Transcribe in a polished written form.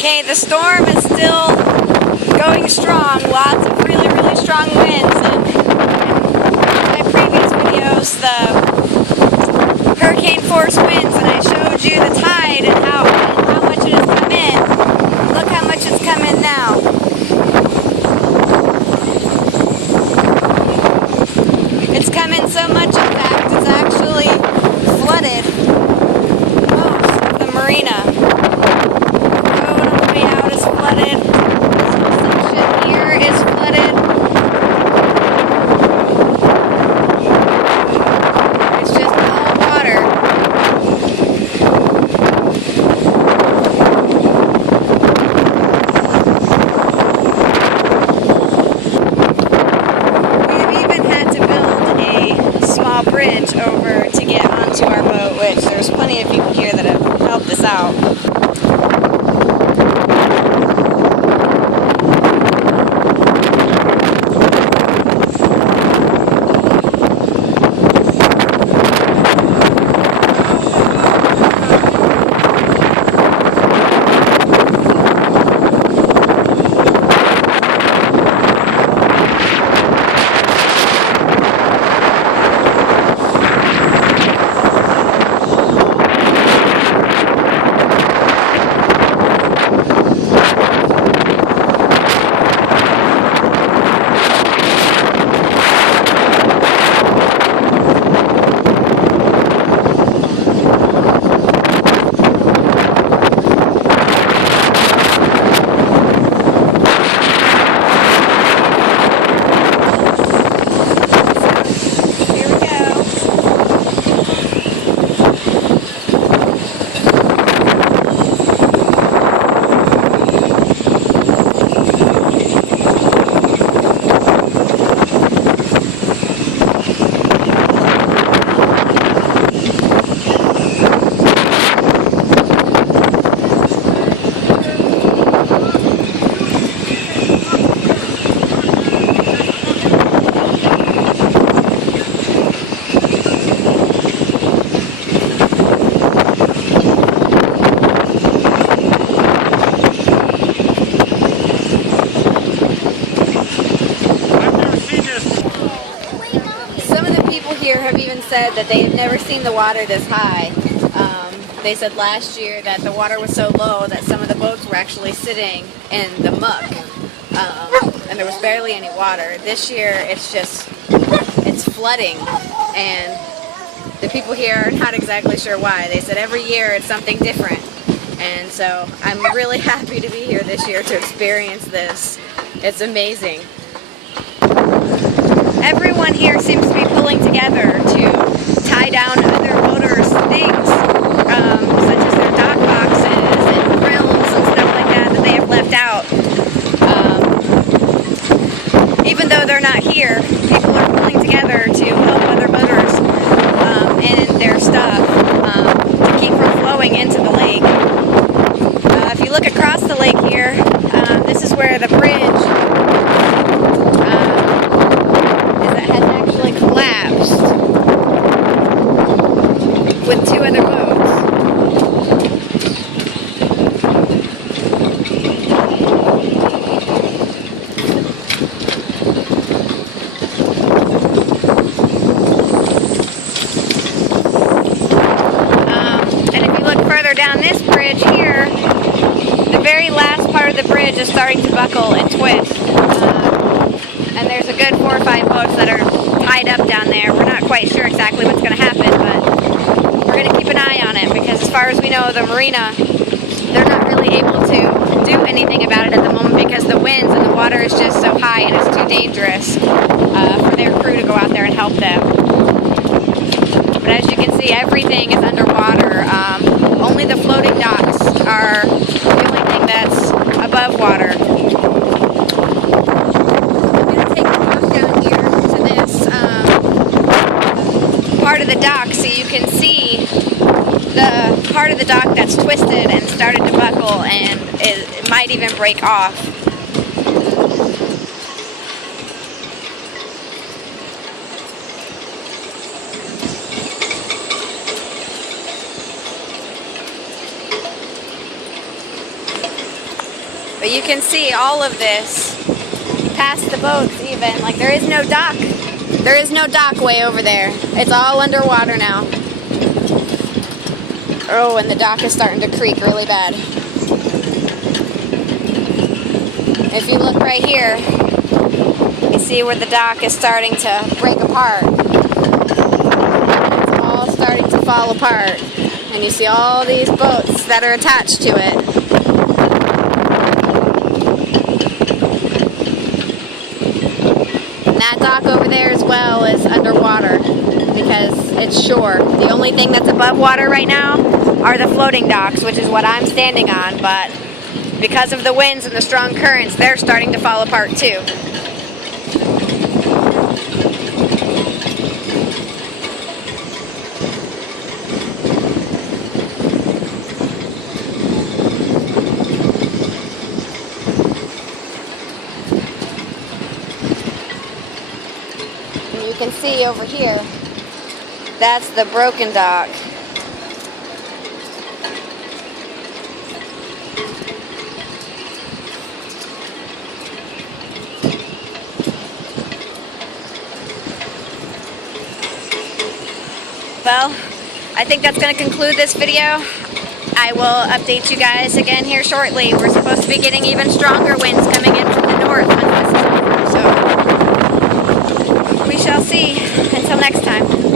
Okay, the storm is still going strong. Lots of really, really strong winds. And in my previous videos, the hurricane force winds, and I showed you the tide and how much it has come in. Look how much it's come in now. It's come in so much, in fact, it's actually flooded most of the marina. Flooded. This section here is flooded. It's just all water. We've even had to build a small bridge over to get onto our boat, which there's plenty of people here that have helped us out. Here have even said that they have never seen the water this high. They said last year that the water was so low that some of the boats were actually sitting in the muck, and there was barely any water. This year it's flooding, and the people here are not exactly sure why. They said every year it's something different, and so I'm really happy to be here this year to experience this. It's amazing. Everyone here seems to be pulling together to tie down other boaters' things, such as their dock boxes and grills and stuff like that that they have left out. Even though they're not here, people are pulling together to help other boaters and their stuff to keep from flowing into the lake. If you look across the lake here, this is where the bridge collapsed with two other boats. And if you look further down this bridge here, the very last part of the bridge is starting to buckle and twist. And there's a good 4 or 5 boats that are tied up down there. We're not quite sure exactly what's going to happen, but we're going to keep an eye on it because as far as we know, the marina, they're not really able to do anything about it at the moment because the winds and the water is just so high and it's too dangerous for their crew to go out there and help them. But as you can see, everything is underwater. Only the floating docks are the only thing that's above water. Part of the dock so you can see the part of the dock that's twisted and started to buckle, and it might even break off. But you can see all of this past the boats even. Like there is no dock. There is no dock way over there. It's all underwater now. Oh, and the dock is starting to creak really bad. If you look right here, you see where the dock is starting to break apart. It's all starting to fall apart. And you see all these boats that are attached to it. And that dock over there as well is underwater because it's shore. The only thing that's above water right now are the floating docks, which is what I'm standing on, but because of the winds and the strong currents, they're starting to fall apart too. And you can see over here, that's the broken dock. Well, I think that's going to conclude this video. I will update you guys again here shortly. We're supposed to be getting even stronger winds coming in from the north once this is over, so we shall see. Until next time.